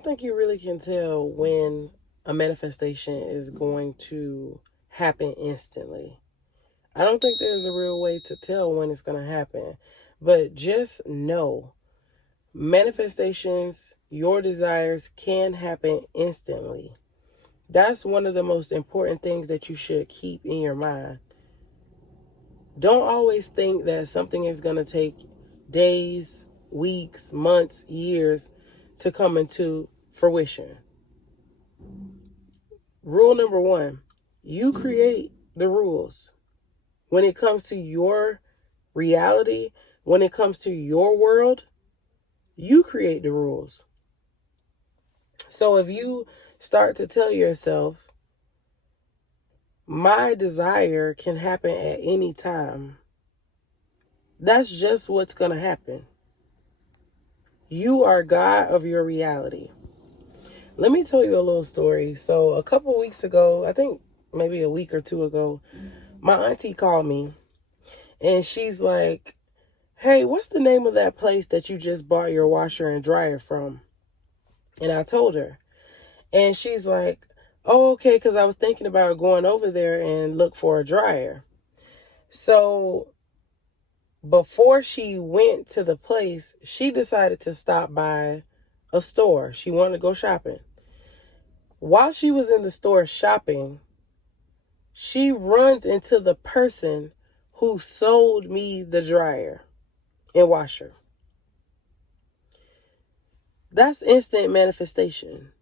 don't think you really can tell when a manifestation is going to happen instantly. I don't think there's a real way to tell when it's going to happen. But just know manifestations, your desires can happen instantly. That's one of the most important things that you should keep in your mind. Don't always think that something is going to take days, weeks, months, years to come into fruition. Rule number one, you create the rules. When it comes to your reality, when it comes to your world, you create the rules. So if you start to tell yourself, my desire can happen at any time, that's just what's going to happen. You are God of your reality. Let me tell you a little story. So a couple weeks ago, I think maybe a week or two ago, my auntie called me and she's like, hey, what's the name of that place that you just bought your washer and dryer from? And I told her. And she's like, oh, okay, because I was thinking about going over there and look for a dryer. So before she went to the place, she decided to stop by a store. She wanted to go shopping. While she was in the store shopping, she runs into the person who sold me the dryer and washer. That's instant manifestation.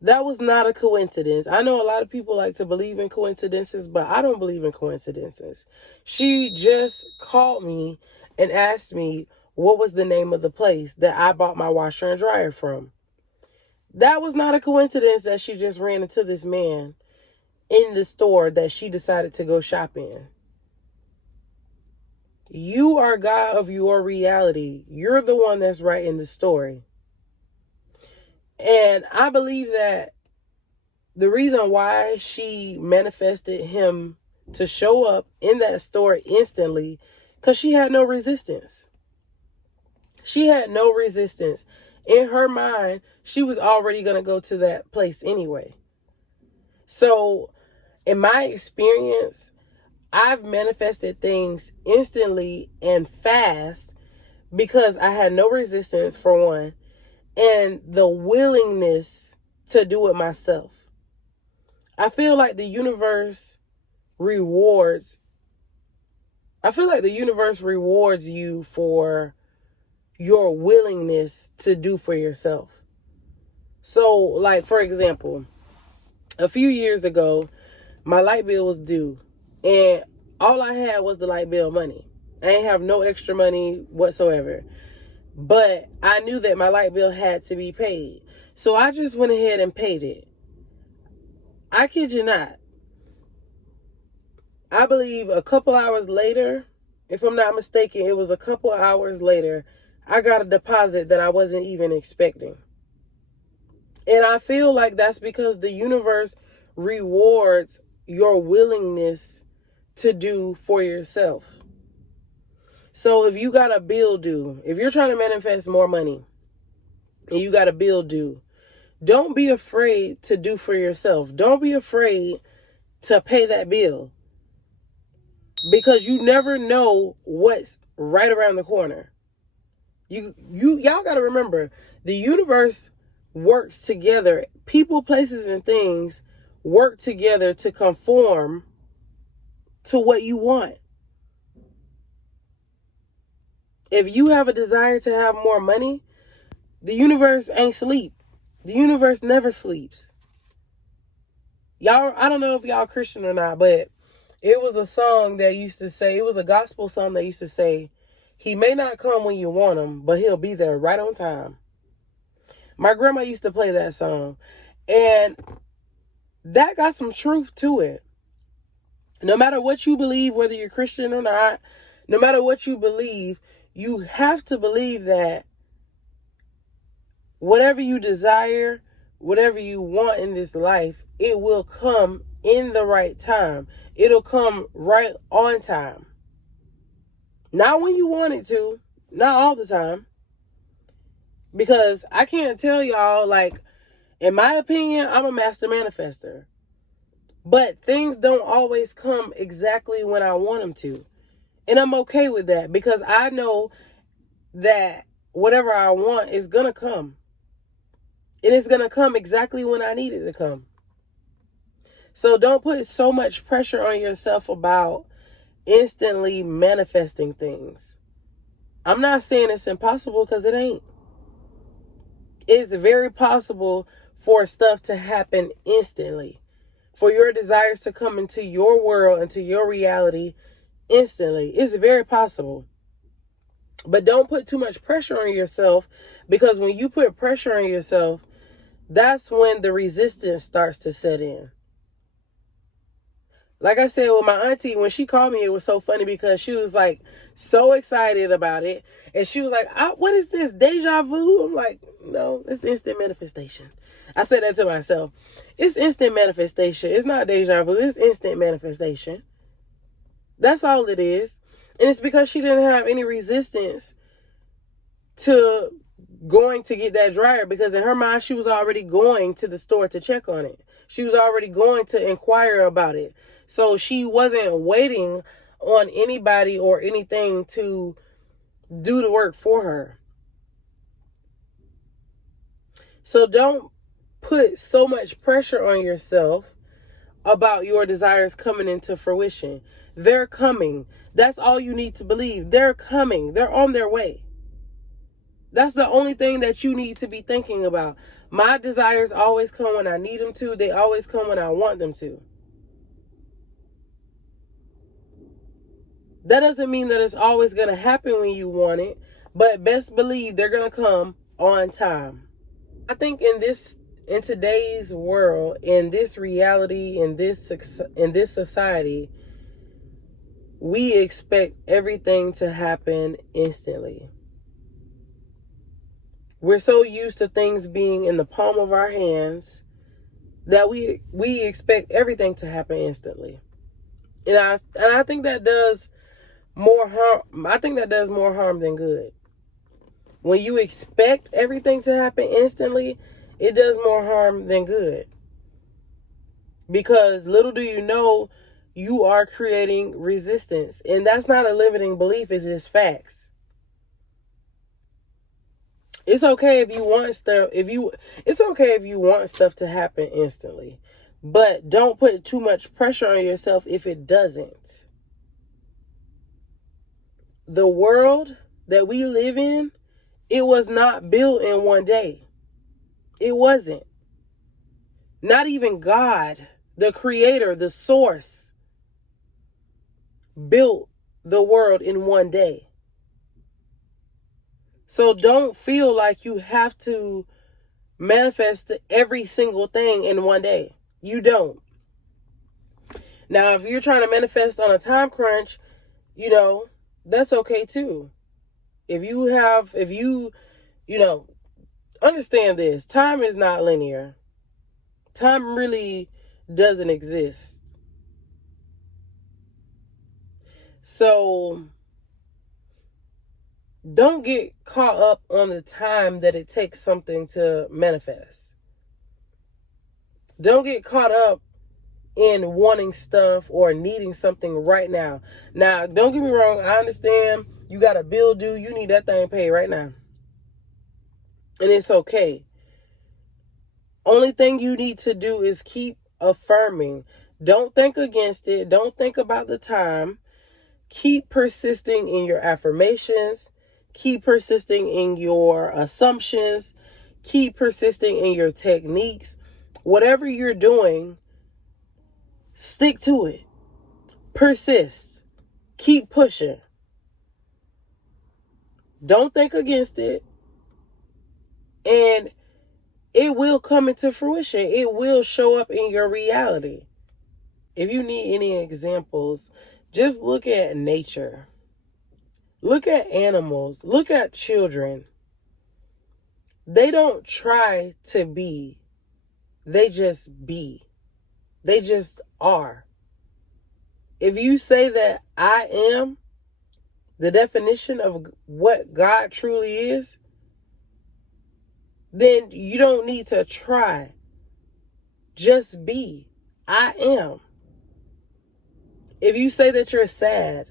That was not a coincidence. I know a lot of people like to believe in coincidences, but I don't believe in coincidences. She just called me and asked me what was the name of the place that I bought my washer and dryer from. That was not a coincidence that she just ran into this man in the store that she decided to go shop in. You are God of your reality. You're the one that's writing the story. And I believe that the reason why she manifested him to show up in that store instantly, because she had no resistance. She had no resistance. In her mind, she was already going to go to that place anyway. So, in my experience, I've manifested things instantly and fast because I had no resistance, for one, and the willingness to do it myself. I feel like the universe rewards you for your willingness to do for yourself. So, like, for example, a few years ago, my light bill was due, and all I had was the light bill money. I didn't have no extra money whatsoever. But I knew that my light bill had to be paid. So I just went ahead and paid it. I kid you not. I believe a couple hours later, if I'm not mistaken, it was a couple hours later, I got a deposit that I wasn't even expecting. And I feel like that's because the universe rewards your willingness to do for yourself. So if you got a bill due, if you're trying to manifest more money and you got a bill due, don't be afraid to do for yourself. Don't be afraid to pay that bill, because you never know what's right around the corner. Y'all got to remember, the universe works together. People, places, and things work together to conform to what you want. If you have a desire to have more money, the universe ain't sleep. The universe never sleeps. Y'all, I don't know if y'all Christian or not, but it was a song that used to say, it was a gospel song that used to say, he may not come when you want him, but he'll be there right on time. My grandma used to play that song, and that got some truth to it. No matter what you believe, whether you're Christian or not, no matter what you believe, you have to believe that whatever you desire, whatever you want in this life, it will come in the right time. It'll come right on time. Not when you want it to, not all the time. Because I can't tell y'all, like, in my opinion, I'm a master manifester. But things don't always come exactly when I want them to. And I'm okay with that because I know that whatever I want is going to come. And it's going to come exactly when I need it to come. So don't put so much pressure on yourself about instantly manifesting things. I'm not saying it's impossible, because it ain't. It's very possible for stuff to happen instantly. For your desires to come into your world, into your reality instantly. It's very possible. But don't put too much pressure on yourself, because when you put pressure on yourself, that's when the resistance starts to set in. Like I said with my auntie, when she called me, it was so funny because she was like so excited about it. And she was like, what is this, deja vu? I'm like, no, it's instant manifestation. I said that to myself. It's instant manifestation. It's not deja vu. It's instant manifestation. That's all it is. And it's because she didn't have any resistance to going to get that dryer, because in her mind, she was already going to the store to check on it. She was already going to inquire about it. So she wasn't waiting on anybody or anything to do the work for her. So don't put so much pressure on yourself about your desires coming into fruition. They're coming. That's all you need to believe. They're coming. They're on their way. That's the only thing that you need to be thinking about. My desires always come when I need them to. They always come when I want them to. That doesn't mean that it's always going to happen when you want it, but best believe they're going to come on time. I think in today's world, in this reality, in this society, we expect everything to happen instantly. We're so used to things being in the palm of our hands that we expect everything to happen instantly. And I think that does more harm. I think that does more harm than good. When you expect everything to happen instantly, it does more harm than good. Because little do you know, you are creating resistance. And that's not a limiting belief, it's just facts. It's okay if you want stuff, it's okay if you want stuff to happen instantly. But don't put too much pressure on yourself if it doesn't. The world that we live in, it was not built in one day. It wasn't. Not even God, the creator, the source, built the world in one day. So don't feel like you have to manifest every single thing in one day. You don't. Now, if you're trying to manifest on a time crunch, that's okay too. If you understand this, time is not linear. Time really doesn't exist. So don't get caught up on the time that it takes something to manifest. Don't get caught up in wanting stuff or needing something right now. Now, don't get me wrong. I understand you got a bill due. You need that thing paid right now. And it's okay. Only thing you need to do is keep affirming. Don't think against it. Don't think about the time. Keep persisting in your affirmations. Keep persisting in your assumptions. Keep persisting in your techniques. Whatever you're doing, stick to it. Persist. Keep pushing. Don't think against it. And it will come into fruition. It will show up in your reality. If you need any examples, just look at nature. Look at animals. Look at children. They don't try to be. They just be. They just are. If you say that I am the definition of what God truly is, then you don't need to try. Just be. I am. If you say that you're sad,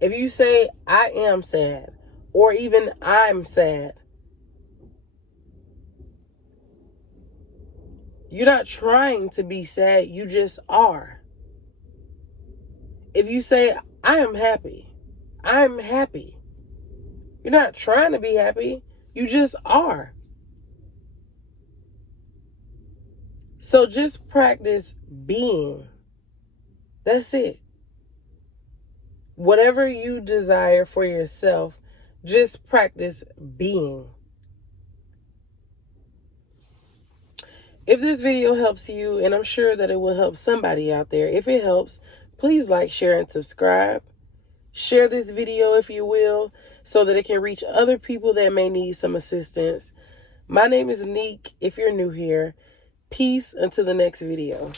if you say I am sad, or even I'm sad, you're not trying to be sad, you just are. If you say I am happy, I'm happy. You're not trying to be happy, you just are. So just practice being. That's it. Whatever you desire for yourself, just practice being. If this video helps you, and I'm sure that it will help somebody out there, if it helps, please like, share, and subscribe. Share this video if you will, so that it can reach other people that may need some assistance. My name is Neek, if you're new here. Peace until the next video.